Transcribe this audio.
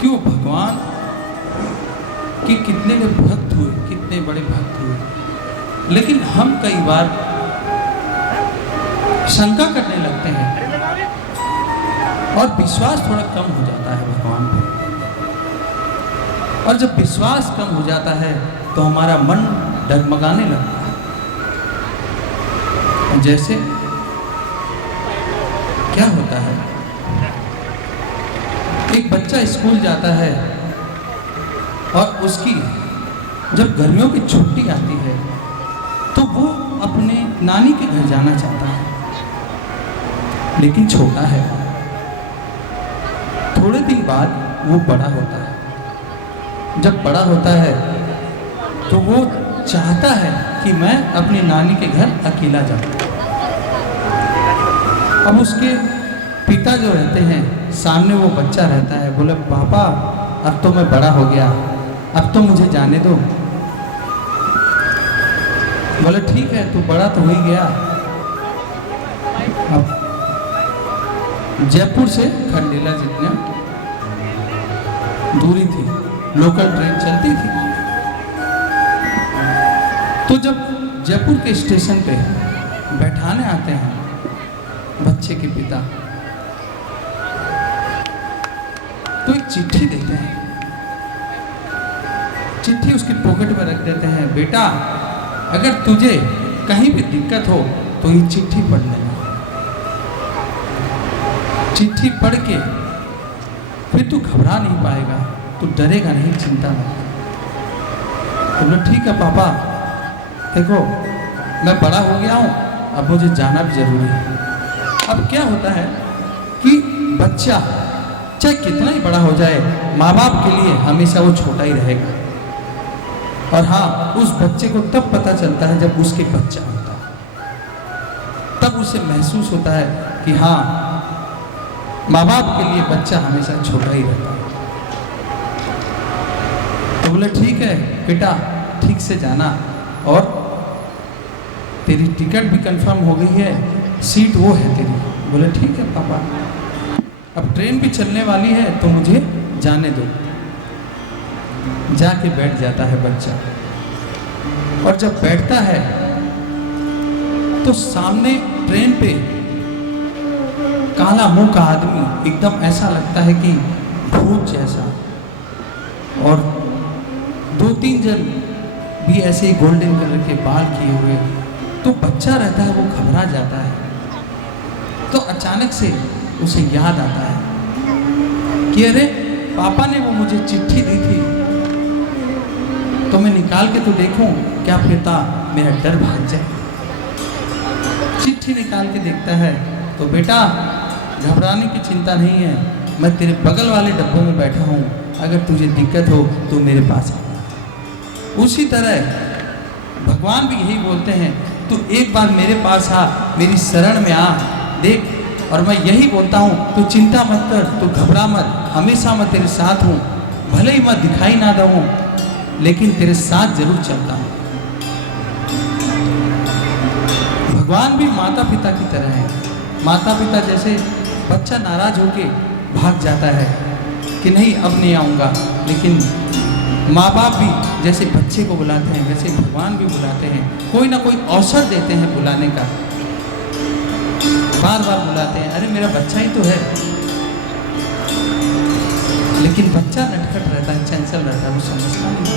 कि वो भगवान के कितने भक्त हुए, कितने बड़े भक्त हुए, लेकिन हम कई बार शंका करने लगते हैं और विश्वास थोड़ा कम हो जाता है भगवान पे। और जब विश्वास कम हो जाता है तो हमारा मन डगमगाने लगता है। जैसे क्या होता है, एक बच्चा स्कूल जाता है और उसकी जब गर्मियों की छुट्टी आती है तो वो अपने नानी के घर जाना चाहता है, लेकिन छोटा है। थोड़े दिन बाद वो बड़ा होता है। जब बड़ा होता है तो वो चाहता है कि मैं अपनी नानी के घर अकेला जाऊं। अब उसके पिता जो रहते हैं सामने, वो बच्चा रहता है, बोले पापा अब तो मैं बड़ा हो गया, अब तो मुझे जाने दो। बोले ठीक है, तू बड़ा तो हो ही गया। अब जयपुर से खंडेला जितना दूरी थी, लोकल ट्रेन चलती थी। तो जब जयपुर के स्टेशन पे बैठाने आते हैं बच्चे के पिता, तो एक चिट्ठी देते हैं। चिट्ठी उसकी पॉकेट में रख देते हैं, बेटा अगर तुझे कहीं भी दिक्कत हो तो ये चिट्ठी पढ़ लेना। चिट्ठी पढ़ के फिर तू घबरा नहीं पाएगा, तू डरेगा नहीं, चिंता मत। तो बोला ठीक है पापा, देखो मैं बड़ा हो गया हूँ, अब मुझे जाना भी जरूरी है। अब क्या होता है कि बच्चा चाहे कितना ही बड़ा हो जाए, माँ बाप के लिए हमेशा वो छोटा ही रहेगा। और हाँ, उस बच्चे को तब पता चलता है जब उसके बच्चा होता है, तब उसे महसूस होता है कि हाँ, माँ बाप के लिए बच्चा हमेशा छोटा ही रहता है। तो बोले ठीक है बेटा, ठीक से जाना, और तेरी टिकट भी कंफर्म हो गई है, सीट वो है तेरी। बोले ठीक है पापा, अब ट्रेन भी चलने वाली है तो मुझे जाने दो। जाके बैठ जाता है बच्चा, और जब बैठता है तो सामने ट्रेन पे काला मुंह का आदमी, एकदम ऐसा लगता है कि भूत जैसा, और 2-3 जन भी ऐसे ही गोल्डन कलर के बाल किए हुए। तो बच्चा रहता है, वो घबरा जाता है। तो अचानक से उसे याद आता है कि अरे पापा ने वो मुझे चिट्ठी दी थी, तो मैं निकाल के तो देखूं, क्या पता मेरा डर भाग जाए। चिट्ठी निकाल के देखता है तो बेटा घबराने की चिंता नहीं है, मैं तेरे बगल वाले डब्बे में बैठा हूँ, अगर तुझे दिक्कत हो तो मेरे पास आ। उसी तरह भगवान भी यही बोलते हैं, तू एक बार मेरे पास आ, मेरी शरण में आ, देख। और मैं यही बोलता हूँ, तू चिंता मत कर, तू घबरा मत, हमेशा मैं तेरे साथ हूँ। भले ही मैं दिखाई ना दूँ, लेकिन तेरे साथ जरूर चलता हूँ। भगवान भी माता पिता की तरह है। माता पिता जैसे बच्चा नाराज होके भाग जाता है कि नहीं अब नहीं आऊँगा, लेकिन माँ बाप भी जैसे बच्चे को बुलाते हैं वैसे भगवान भी बुलाते हैं, कोई ना कोई अवसर देते हैं बुलाने का, बार बार बुलाते हैं। अरे मेरा बच्चा ही तो है, लेकिन बच्चा नटखट रहता है, चंचल रहता है, वो समझता नहीं।